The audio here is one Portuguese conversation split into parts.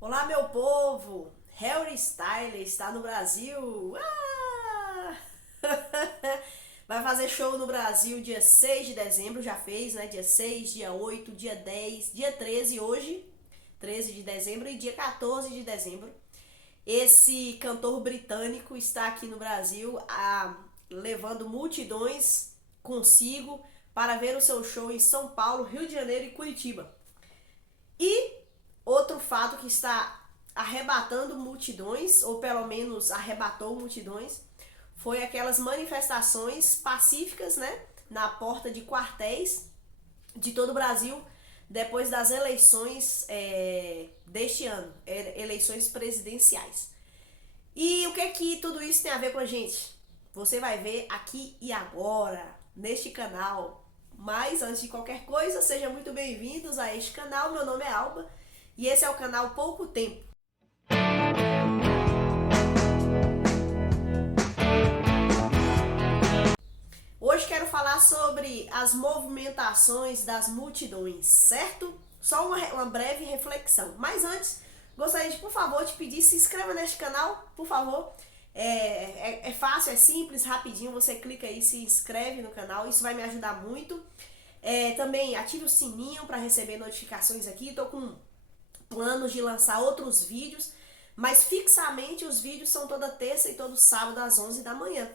Olá, meu povo! Harry Styles está no Brasil! Vai fazer show no Brasil dia 6 de dezembro, já fez, né? Dia 6, dia 8, dia 10, dia 13 hoje, 13 de dezembro, e dia 14 de dezembro. Esse cantor britânico está aqui no Brasil, levando multidões consigo para ver o seu show em São Paulo, Rio de Janeiro e Curitiba. E outro fato que está arrebatando multidões, ou pelo menos arrebatou multidões, foi aquelas manifestações pacíficas, né, na porta de quartéis de todo o Brasil, depois das eleições deste ano, eleições presidenciais. E o que é que tudo isso tem a ver com a gente? Você vai ver aqui e agora, neste canal. Mas antes de qualquer coisa, sejam muito bem-vindos a este canal. Meu nome é Alba e esse é o canal Pouco Tempo. Hoje quero falar sobre as movimentações das multidões, certo? Só uma breve reflexão. Mas antes, gostaria de, por favor, te pedir, se inscreva neste canal, por favor. É fácil, é simples, rapidinho. Você clica aí, se inscreve no canal, isso vai me ajudar muito. Também ative o sininho para receber notificações aqui. Estou com planos de lançar outros vídeos, mas fixamente os vídeos são toda terça e todo sábado às 11 da manhã.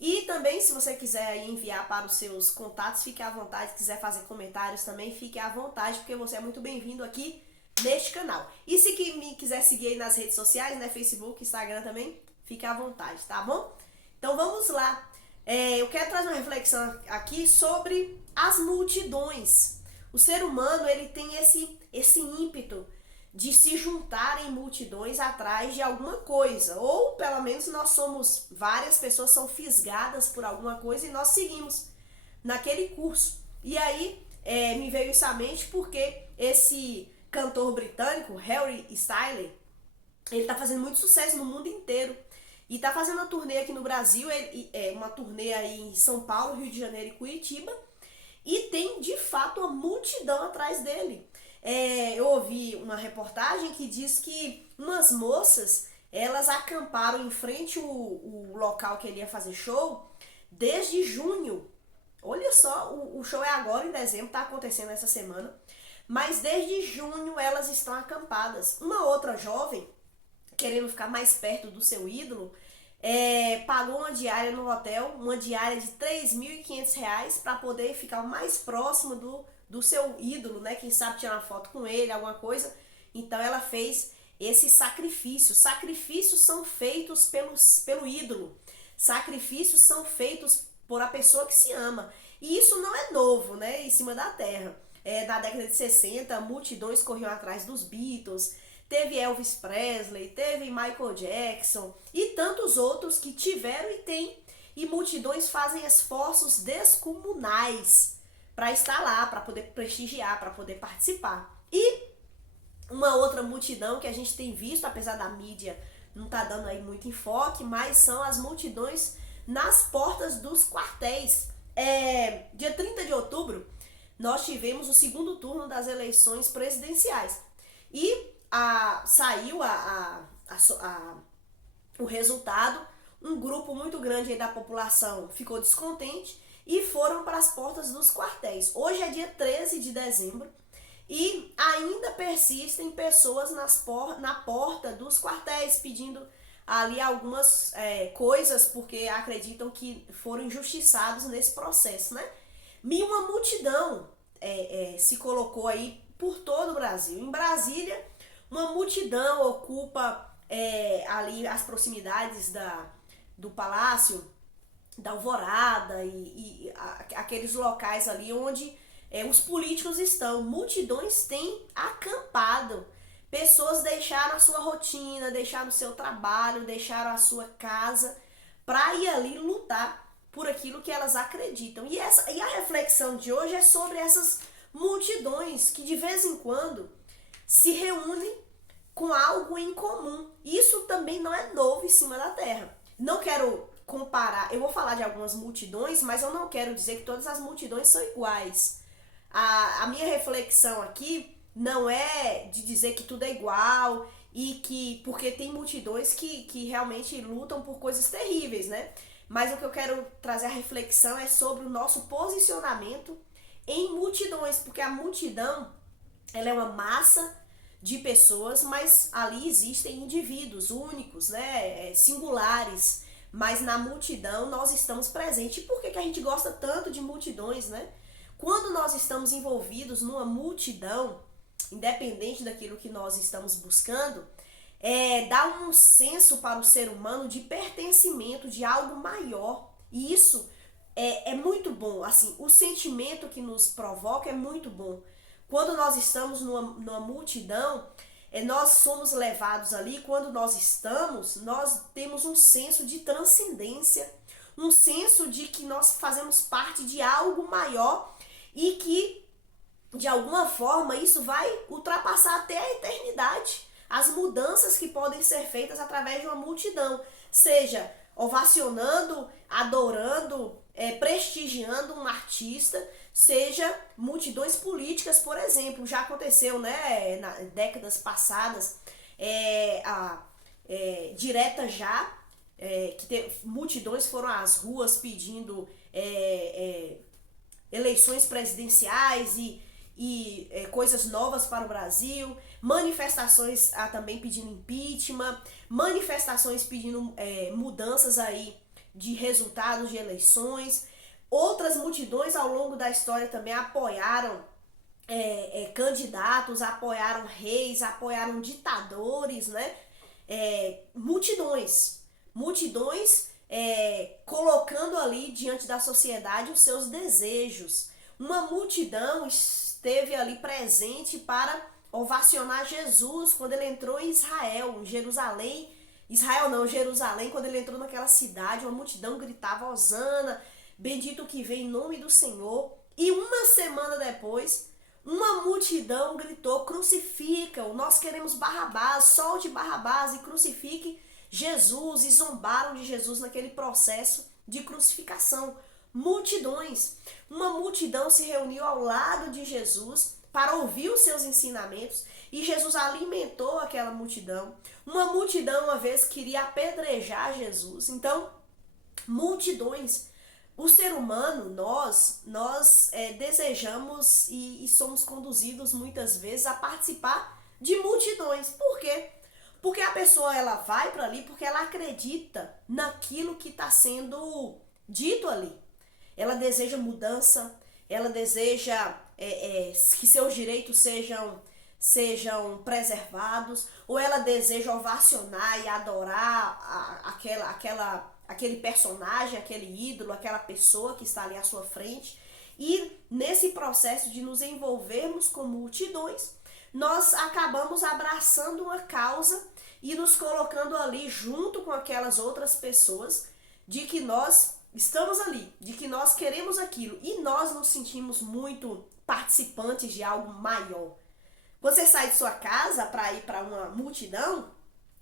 E também, se você quiser enviar para os seus contatos, fique à vontade. Se quiser fazer comentários também, fique à vontade, porque você é muito bem-vindo aqui neste canal. E se me quiser seguir aí nas redes sociais, né, Facebook, Instagram também, fique à vontade, tá bom? Então vamos lá. Eu quero trazer uma reflexão aqui sobre as multidões. O ser humano, ele tem esse ímpeto de se juntar em multidões atrás de alguma coisa, ou pelo menos nós somos, várias pessoas são fisgadas por alguma coisa e nós seguimos naquele curso. E aí me veio isso à mente porque esse cantor britânico, Harry Styles, ele tá fazendo muito sucesso no mundo inteiro. E tá fazendo uma turnê aqui no Brasil, uma turnê aí em São Paulo, Rio de Janeiro e Curitiba. E tem de fato uma multidão atrás dele. Eu ouvi uma reportagem que diz que umas moças, elas acamparam em frente o local que ele ia fazer show desde junho. Olha só, o show é agora em dezembro, tá acontecendo essa semana. Mas desde junho elas estão acampadas. Uma outra jovem, querendo ficar mais perto do seu ídolo, pagou uma diária no hotel, uma diária de R$ 3.500 para poder ficar o mais próximo do seu ídolo, né? Quem sabe tirar uma foto com ele, alguma coisa. Então ela fez esse sacrifício. Sacrifícios são feitos pelo ídolo. Sacrifícios são feitos por a pessoa que se ama. E isso não é novo, né? Em cima da terra. Na década de 60, multidões corriam atrás dos Beatles. Teve Elvis Presley, teve Michael Jackson e tantos outros que tiveram e têm. E multidões fazem esforços descomunais para estar lá, para poder prestigiar, para poder participar. E uma outra multidão que a gente tem visto, apesar da mídia não tá dando aí muito enfoque, mas são as multidões nas portas dos quartéis. Dia 30 de outubro, nós tivemos o segundo turno das eleições presidenciais. E saiu o resultado, um grupo muito grande da população ficou descontente e foram para as portas dos quartéis. Hoje é dia 13 de dezembro e ainda persistem pessoas na porta dos quartéis pedindo ali algumas coisas porque acreditam que foram injustiçados nesse processo, né? E uma multidão se colocou aí por todo o Brasil. Em Brasília, uma multidão ocupa ali as proximidades do Palácio da Alvorada e aqueles locais ali onde os políticos estão. Multidões têm acampado. Pessoas deixaram a sua rotina, deixaram o seu trabalho, deixaram a sua casa para ir ali lutar por aquilo que elas acreditam. E a reflexão de hoje é sobre essas multidões que de vez em quando se reúnem com algo em comum. Isso também não é novo em cima da terra. Não quero comparar, eu vou falar de algumas multidões, mas eu não quero dizer que todas as multidões são iguais. A minha reflexão aqui não é de dizer que tudo é igual e que porque tem multidões que realmente lutam por coisas terríveis, né? Mas o que eu quero trazer a reflexão é sobre o nosso posicionamento em multidões, porque a multidão, ela é uma massa de pessoas, mas ali existem indivíduos únicos, né, singulares, mas na multidão nós estamos presentes. E por que a gente gosta tanto de multidões, né? Quando nós estamos envolvidos numa multidão, independente daquilo que nós estamos buscando, dá um senso para o ser humano de pertencimento, de algo maior. E isso é muito bom. Assim, o sentimento que nos provoca é muito bom. Quando nós estamos numa multidão, nós somos levados ali. Quando nós estamos, nós temos um senso de transcendência, um senso de que nós fazemos parte de algo maior e que, de alguma forma, isso vai ultrapassar até a eternidade. As mudanças que podem ser feitas através de uma multidão, seja ovacionando, adorando, prestigiando um artista, seja multidões políticas, por exemplo. Já aconteceu, né, nas décadas passadas, direta já, multidões foram às ruas pedindo eleições presidenciais e coisas novas para o Brasil, manifestações também pedindo impeachment, manifestações pedindo mudanças aí de resultados de eleições. Outras multidões ao longo da história também apoiaram candidatos, apoiaram reis, apoiaram ditadores, né? Multidões colocando ali diante da sociedade os seus desejos. Uma multidão esteve ali presente para ovacionar Jesus quando ele entrou em Israel, Jerusalém, quando ele entrou naquela cidade, uma multidão gritava: Hosana, bendito que vem em nome do Senhor. E uma semana depois, uma multidão gritou: crucifica-o, nós queremos Barrabás, solte Barrabás e crucifique Jesus. E zombaram de Jesus naquele processo de crucificação. Multidões. Uma multidão se reuniu ao lado de Jesus para ouvir os seus ensinamentos e Jesus alimentou aquela multidão. Uma multidão uma vez queria apedrejar Jesus. Então, multidões. O ser humano, nós desejamos e somos conduzidos muitas vezes a participar de multidões. Por quê? Porque a pessoa ela vai para ali porque ela acredita naquilo que está sendo dito ali. Ela deseja mudança, ela deseja que seus direitos sejam preservados, ou ela deseja ovacionar e adorar aquele personagem, aquele ídolo, aquela pessoa que está ali à sua frente. E nesse processo de nos envolvermos com multidões, nós acabamos abraçando uma causa e nos colocando ali junto com aquelas outras pessoas de que nós estamos ali, de que nós queremos aquilo e nós nos sentimos muito participantes de algo maior. Você sai de sua casa para ir para uma multidão,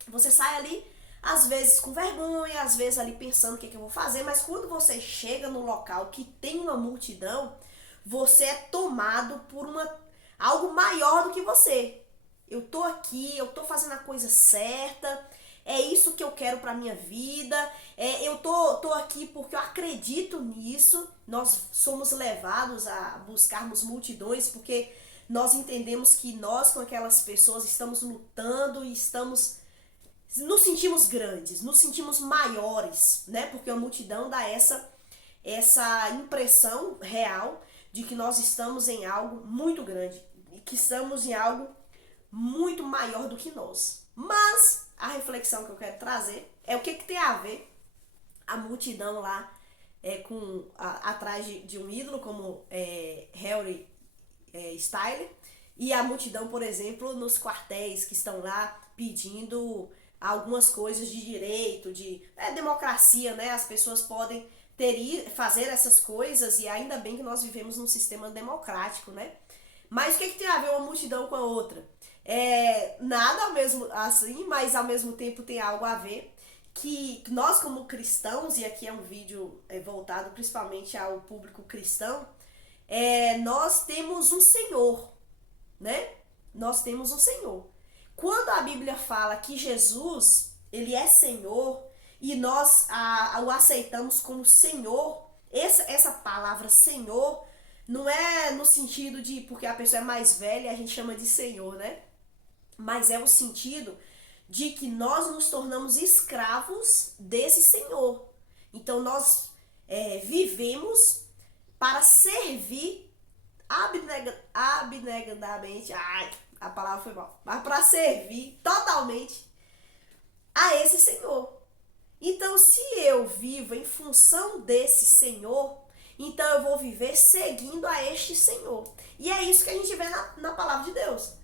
você sai ali às vezes com vergonha, às vezes ali pensando o que eu vou fazer, mas quando você chega no local que tem uma multidão, você é tomado por algo maior do que você. Eu tô aqui, eu tô fazendo a coisa certa, é isso que eu quero pra minha vida, eu tô aqui porque eu acredito nisso. Nós somos levados a buscarmos multidões porque nós entendemos que nós com aquelas pessoas estamos lutando e nos sentimos grandes, nos sentimos maiores, né? Porque a multidão dá essa impressão real de que nós estamos em algo muito grande e que estamos em algo muito maior do que nós. Mas a reflexão que eu quero trazer é o que tem a ver a multidão lá atrás de um ídolo como Harry Styles e a multidão, por exemplo, nos quartéis que estão lá pedindo algumas coisas de direito, de democracia, né? As pessoas podem fazer essas coisas e ainda bem que nós vivemos num sistema democrático, né? Mas o que tem a ver uma multidão com a outra? Nada ao mesmo assim, mas ao mesmo tempo tem algo a ver que nós como cristãos, e aqui é um vídeo voltado principalmente ao público cristão, nós temos um Senhor, né? nós temos um Senhor. Quando a Bíblia fala que Jesus, ele é Senhor, e nós o aceitamos como Senhor, essa palavra Senhor não é no sentido de porque a pessoa é mais velha a gente chama de Senhor, né? Mas é o sentido de que nós nos tornamos escravos desse Senhor. Então nós vivemos para servir abnegadamente, a palavra foi mal, mas para servir totalmente a esse Senhor. Então, se eu vivo em função desse Senhor, então eu vou viver seguindo a este Senhor. E é isso que a gente vê na palavra de Deus.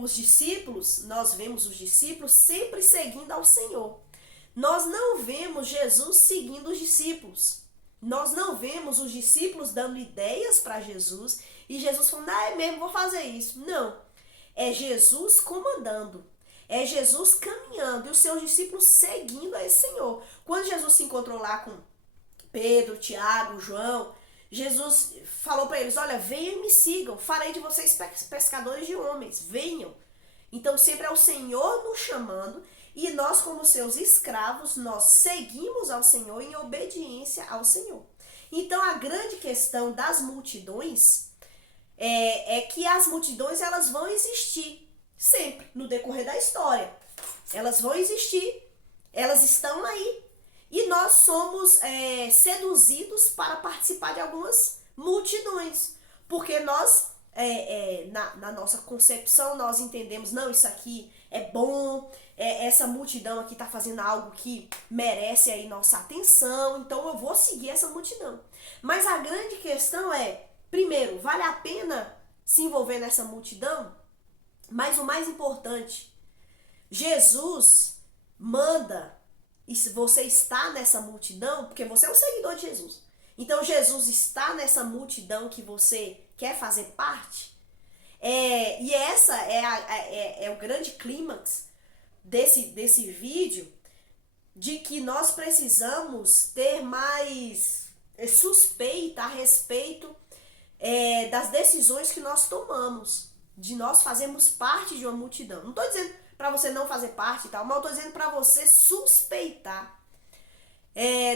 Os discípulos, nós vemos os discípulos sempre seguindo ao Senhor. Nós não vemos Jesus seguindo os discípulos. Nós não vemos os discípulos dando ideias para Jesus e Jesus falando, é mesmo, vou fazer isso. Não. É Jesus comandando. É Jesus caminhando e os seus discípulos seguindo a esse Senhor. Quando Jesus se encontrou lá com Pedro, Tiago, João, Jesus falou para eles, olha, venham e me sigam, farei de vocês pescadores de homens, venham. Então sempre é o Senhor nos chamando e nós como seus escravos, nós seguimos ao Senhor em obediência ao Senhor. Então a grande questão das multidões é que as multidões elas vão existir sempre no decorrer da história. Elas vão existir, elas estão aí. E nós somos seduzidos para participar de algumas multidões. Porque nós, na nossa concepção, nós entendemos, não, isso aqui é bom, essa multidão aqui está fazendo algo que merece aí nossa atenção, então eu vou seguir essa multidão. Mas a grande questão é, primeiro, vale a pena se envolver nessa multidão? Mas o mais importante, Jesus manda, e se você está nessa multidão, porque você é um seguidor de Jesus, então Jesus está nessa multidão que você quer fazer parte, e essa é o grande clímax desse vídeo, de que nós precisamos ter mais suspeita a respeito das decisões que nós tomamos, de nós fazermos parte de uma multidão. Não estou dizendo para você não fazer parte e tal, mas eu estou dizendo para você suspeitar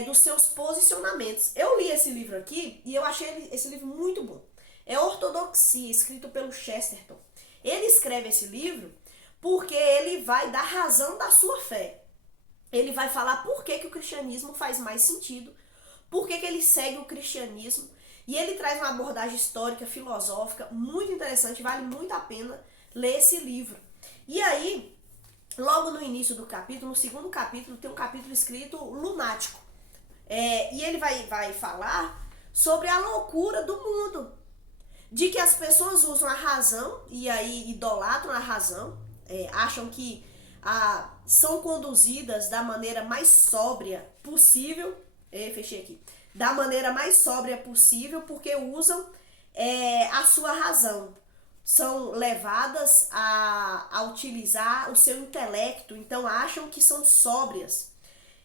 dos seus posicionamentos. Eu li esse livro aqui e eu achei esse livro muito bom. É Ortodoxia, escrito pelo Chesterton. Ele escreve esse livro porque ele vai dar razão da sua fé. Ele vai falar por que o cristianismo faz mais sentido, por que ele segue o cristianismo. E ele traz uma abordagem histórica, filosófica, muito interessante, vale muito a pena ler esse livro. E aí, logo no início do capítulo, no segundo capítulo, tem um capítulo escrito Lunático. E ele vai falar sobre a loucura do mundo, de que as pessoas usam a razão, e aí idolatram a razão, acham que são conduzidas da maneira mais sóbria possível, fechei aqui, da maneira mais sóbria possível, porque usam a sua razão. São levadas a utilizar o seu intelecto, então acham que são sóbrias.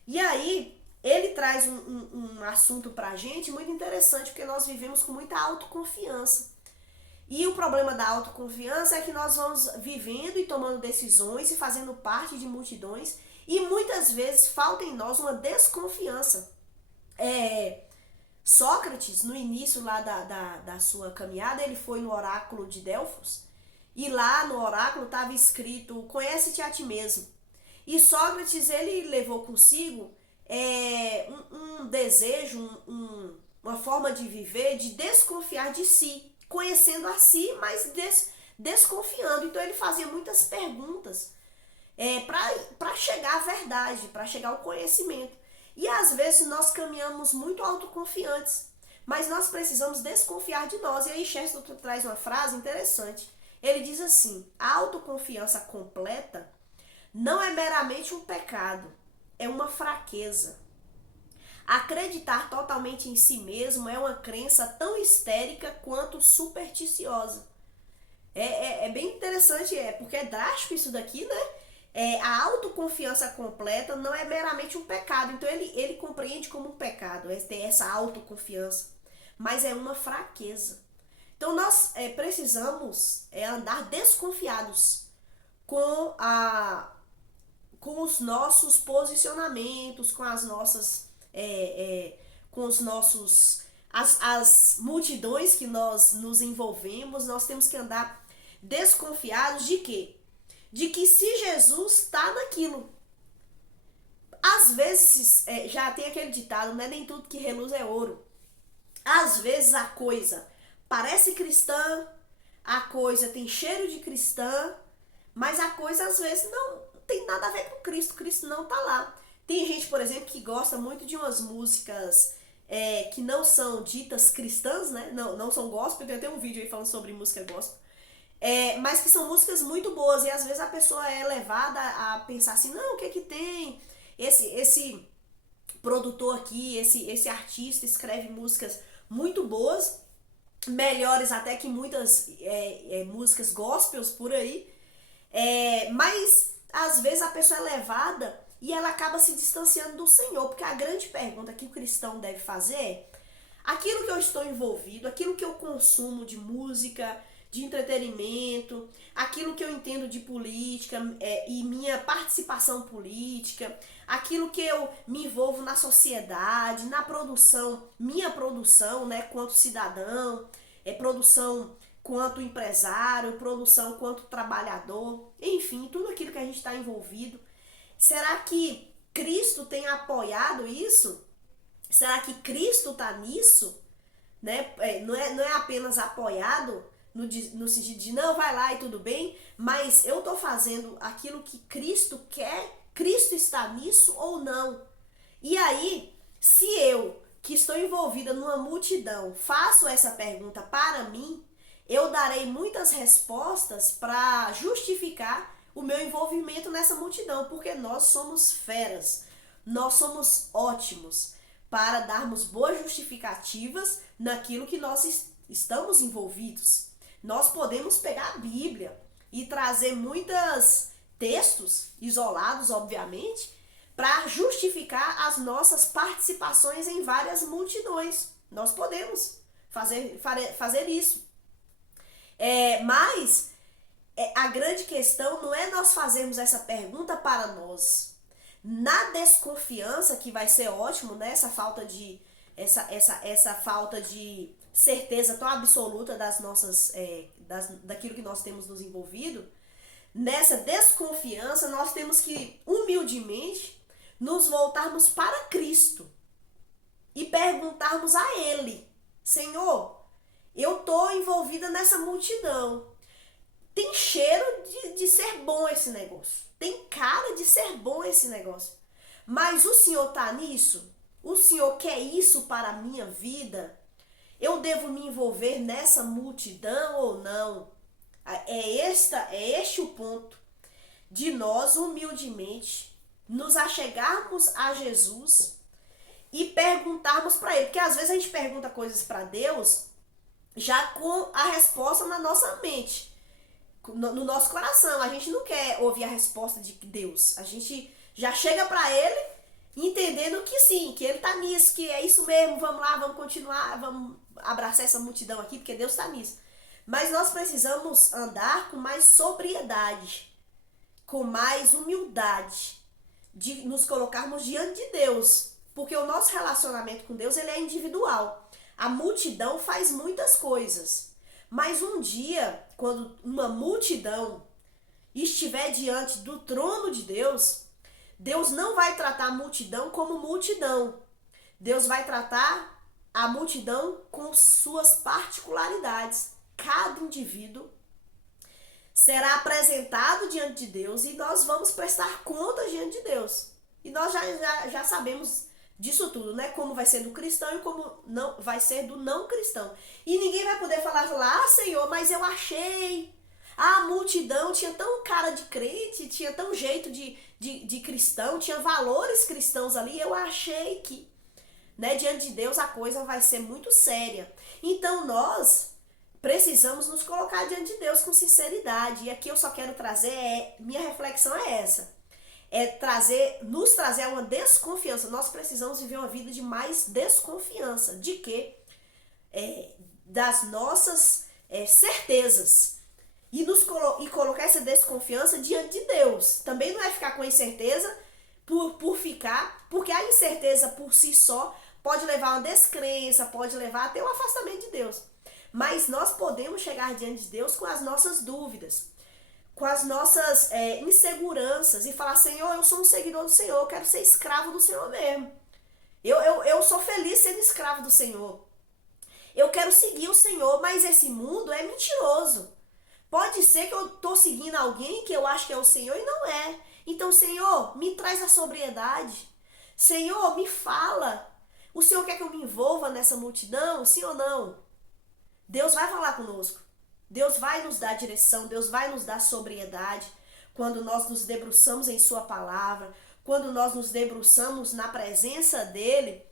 E aí, ele traz um assunto pra gente muito interessante, porque nós vivemos com muita autoconfiança. E o problema da autoconfiança é que nós vamos vivendo e tomando decisões e fazendo parte de multidões, e muitas vezes falta em nós uma desconfiança. Sócrates, no início lá da sua caminhada, ele foi no oráculo de Delfos, e lá no oráculo estava escrito, conhece-te a ti mesmo. E Sócrates, ele levou consigo um desejo, uma forma de viver, de desconfiar de si, conhecendo a si, mas desconfiando. Então ele fazia muitas perguntas para chegar à verdade, para chegar ao conhecimento. E às vezes nós caminhamos muito autoconfiantes, mas nós precisamos desconfiar de nós. E aí Chesterton traz uma frase interessante. Ele diz assim: a autoconfiança completa não é meramente um pecado, é uma fraqueza. Acreditar totalmente em si mesmo é uma crença tão histérica quanto supersticiosa. É bem interessante, porque é drástico isso daqui, né? A autoconfiança completa não é meramente um pecado. Então ele compreende como um pecado ter essa autoconfiança, mas é uma fraqueza. Então nós precisamos andar desconfiados com com os nossos posicionamentos, com as nossas com os nossos as multidões que nós nos envolvemos. Nós temos que andar desconfiados de quê? De que se Jesus está naquilo. Às vezes, já tem aquele ditado, não é nem tudo que reluz é ouro. Às vezes a coisa parece cristã, a coisa tem cheiro de cristã, mas a coisa às vezes não tem nada a ver com Cristo. Cristo não tá lá. Tem gente, por exemplo, que gosta muito de umas músicas que não são ditas cristãs, né? Não são gospel. Tem até um vídeo aí falando sobre música gospel. Mas que são músicas muito boas. E às vezes a pessoa é levada a pensar assim, não, o que é que tem? Esse produtor aqui, esse artista escreve músicas muito boas, melhores até que muitas músicas gospels por aí. Mas às vezes a pessoa é levada e ela acaba se distanciando do Senhor, porque a grande pergunta que o cristão deve fazer é: aquilo que eu estou envolvido, aquilo que eu consumo de música, de entretenimento, aquilo que eu entendo de política e minha participação política, aquilo que eu me envolvo na sociedade, na produção, minha produção, né, quanto cidadão, produção quanto empresário, produção quanto trabalhador, enfim, tudo aquilo que a gente está envolvido. Será que Cristo tem apoiado isso? Será que Cristo está nisso? Né? Não é apenas apoiado no sentido de não, vai lá e tudo bem, mas eu estou fazendo aquilo que Cristo quer? Cristo está nisso ou não? E aí, se eu, que estou envolvida numa multidão, faço essa pergunta para mim, eu darei muitas respostas para justificar o meu envolvimento nessa multidão, porque nós somos feras, nós somos ótimos para darmos boas justificativas naquilo que nós estamos envolvidos. Nós podemos pegar a Bíblia e trazer muitos textos isolados, obviamente, para justificar as nossas participações em várias multidões. Nós podemos fazer isso. Mas a grande questão não é nós fazermos essa pergunta para nós. Na desconfiança, que vai ser ótimo, né? Essa falta de certeza tão absoluta das nossas daquilo que nós temos nos envolvido. Nessa desconfiança, nós temos que humildemente nos voltarmos para Cristo e perguntarmos a Ele: Senhor, eu estou envolvida nessa multidão. Tem cheiro de ser bom esse negócio. Tem cara de ser bom esse negócio. Mas o Senhor está nisso? O Senhor quer isso para a minha vida? Eu devo me envolver nessa multidão ou não? É este o ponto de nós humildemente nos achegarmos a Jesus e perguntarmos para Ele. Porque às vezes a gente pergunta coisas para Deus já com a resposta na nossa mente, no nosso coração. A gente não quer ouvir a resposta de Deus. A gente já chega para Ele entendendo que sim, que Ele tá nisso, que é isso mesmo, vamos lá, vamos continuar, vamos abraçar essa multidão aqui, porque Deus tá nisso. Mas nós precisamos andar com mais sobriedade, com mais humildade, de nos colocarmos diante de Deus, porque o nosso relacionamento com Deus, ele é individual. A multidão faz muitas coisas, mas um dia, quando uma multidão estiver diante do trono de Deus, Deus não vai tratar a multidão como multidão. Deus vai tratar a multidão com suas particularidades. Cada indivíduo será apresentado diante de Deus e nós vamos prestar contas diante de Deus. E nós já sabemos disso tudo, né? Como vai ser do cristão e como não vai ser do não cristão. E ninguém vai poder falar, Senhor, mas eu achei. A multidão tinha tão cara de crente, tinha tão jeito de cristão, tinha valores cristãos ali. Eu achei que, né, diante de Deus a coisa vai ser muito séria. Então nós precisamos nos colocar diante de Deus com sinceridade. E aqui eu só quero trazer, minha reflexão é essa. Nos trazer uma desconfiança. Nós precisamos viver uma vida de mais desconfiança. De quê? Das nossas certezas e colocar essa desconfiança diante de Deus. Também não é ficar com incerteza por ficar, porque a incerteza por si só pode levar a uma descrença, pode levar até um afastamento de Deus. Mas nós podemos chegar diante de Deus com as nossas dúvidas, com as nossas inseguranças e falar: Senhor, eu sou um seguidor do Senhor, eu quero ser escravo do Senhor mesmo. Eu sou feliz sendo escravo do Senhor. Eu quero seguir o Senhor, mas esse mundo é mentiroso. Pode ser que eu estou seguindo alguém que eu acho que é o Senhor e não é. Então, Senhor, me traz a sobriedade. Senhor, me fala. O Senhor quer que eu me envolva nessa multidão? Sim ou não? Deus vai falar conosco. Deus vai nos dar direção. Deus vai nos dar sobriedade. Quando nós nos debruçamos em Sua palavra. Quando nós nos debruçamos na presença dEle.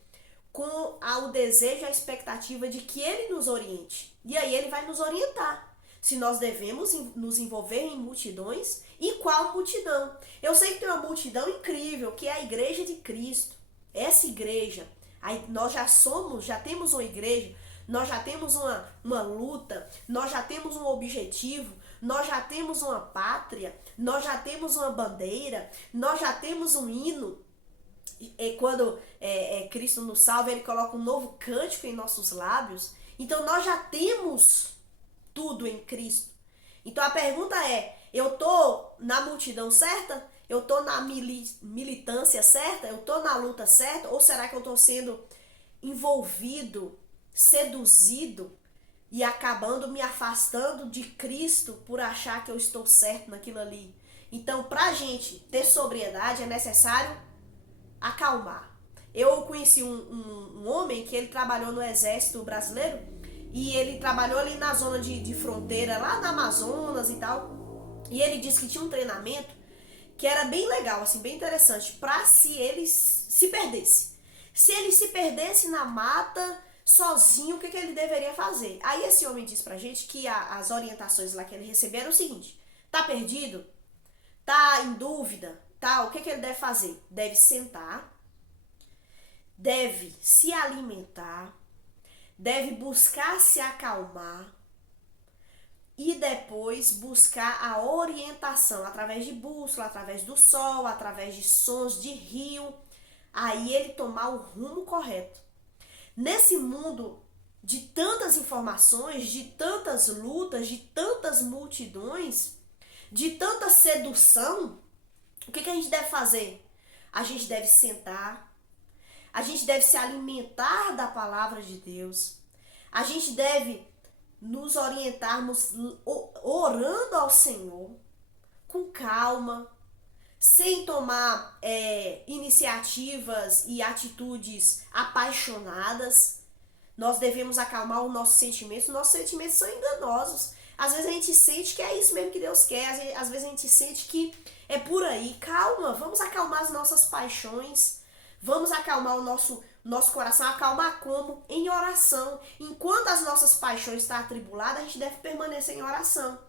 Com o desejo e a expectativa de que Ele nos oriente. E aí Ele vai nos orientar. Se nós devemos nos envolver em multidões, e qual multidão? Eu sei que tem uma multidão incrível, que é a Igreja de Cristo. Essa igreja, aí nós já temos uma igreja, nós já temos uma luta, nós já temos um objetivo, nós já temos uma pátria, nós já temos uma bandeira, nós já temos um hino. E quando Cristo nos salva, Ele coloca um novo cântico em nossos lábios. Então nós já temos tudo em Cristo. Então a pergunta é: eu tô na multidão certa? Eu tô na militância certa? Eu tô na luta certa? Ou será que eu tô sendo envolvido, seduzido e acabando me afastando de Cristo por achar que eu estou certo naquilo ali? Então, pra gente ter sobriedade, é necessário acalmar. Eu conheci um homem que ele trabalhou no exército brasileiro. E ele trabalhou ali na zona de fronteira, lá na Amazonas e tal. E ele disse que tinha um treinamento que era bem legal, assim, bem interessante, para se ele se perdesse. Se ele se perdesse na mata, sozinho, o que ele deveria fazer? Aí esse homem disse pra gente que as orientações lá que ele recebeu era o seguinte: tá perdido? Tá em dúvida? Tá? O que ele deve fazer? Deve sentar, deve se alimentar, deve buscar se acalmar e depois buscar a orientação através de bússola, através do sol, através de sons de rio, aí ele tomar o rumo correto. Nesse mundo de tantas informações, de tantas lutas, de tantas multidões, de tanta sedução, o que a gente deve fazer? A gente deve sentar, a gente deve se alimentar da palavra de Deus. A gente deve nos orientarmos orando ao Senhor, com calma, sem tomar iniciativas e atitudes apaixonadas. Nós devemos acalmar os nossos sentimentos. Nossos sentimentos são enganosos. Às vezes a gente sente que é isso mesmo que Deus quer. Às vezes a gente sente que é por aí. Calma, vamos acalmar as nossas paixões. Vamos acalmar o nosso coração. Acalmar como? Em oração. Enquanto as nossas paixões estão atribuladas, a gente deve permanecer em oração.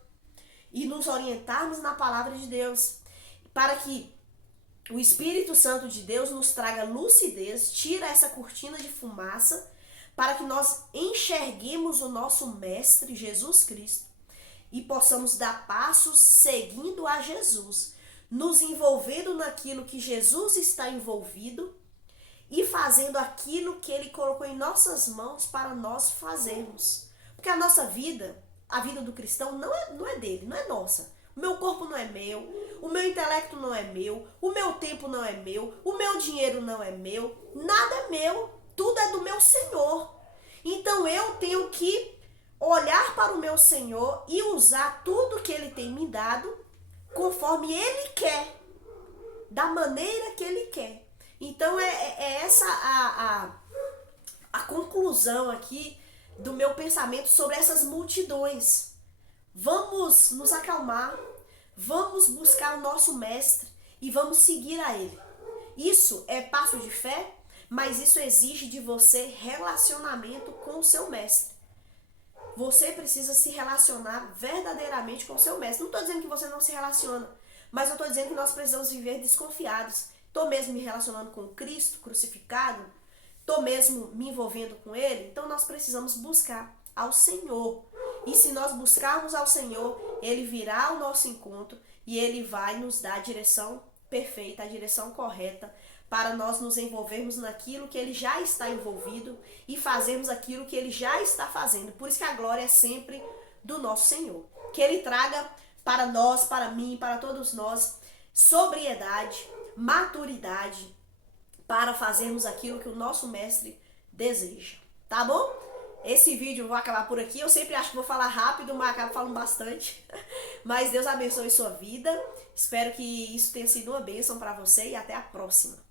E nos orientarmos na palavra de Deus. Para que o Espírito Santo de Deus nos traga lucidez, tira essa cortina de fumaça, para que nós enxerguemos o nosso Mestre, Jesus Cristo, e possamos dar passos seguindo a Jesus, nos envolvendo naquilo que Jesus está envolvido e fazendo aquilo que Ele colocou em nossas mãos para nós fazermos. Porque a nossa vida, a vida do cristão, não é dele, não é nossa. O meu corpo não é meu, o meu intelecto não é meu, o meu tempo não é meu, o meu dinheiro não é meu, nada é meu, tudo é do meu Senhor. Então eu tenho que olhar para o meu Senhor e usar tudo que Ele tem me dado conforme Ele quer, da maneira que Ele quer. Então é essa a conclusão aqui do meu pensamento sobre essas multidões. Vamos nos acalmar, vamos buscar o nosso Mestre e vamos seguir a Ele. Isso é passo de fé, mas isso exige de você relacionamento com o seu Mestre. Você precisa se relacionar verdadeiramente com o seu Mestre. Não estou dizendo que você não se relaciona, mas eu estou dizendo que nós precisamos viver desconfiados. Estou mesmo me relacionando com Cristo crucificado? Estou mesmo me envolvendo com Ele? Então nós precisamos buscar ao Senhor. E se nós buscarmos ao Senhor, Ele virá ao nosso encontro e Ele vai nos dar a direção perfeita, a direção correta, para nós nos envolvermos naquilo que Ele já está envolvido e fazermos aquilo que Ele já está fazendo. Por isso que a glória é sempre do nosso Senhor. Que Ele traga para nós, para mim, para todos nós, sobriedade, maturidade, para fazermos aquilo que o nosso mestre deseja. Tá bom? Esse vídeo eu vou acabar por aqui. Eu sempre acho que vou falar rápido, mas acabo falando bastante. Mas Deus abençoe sua vida. Espero que isso tenha sido uma bênção para você e até a próxima.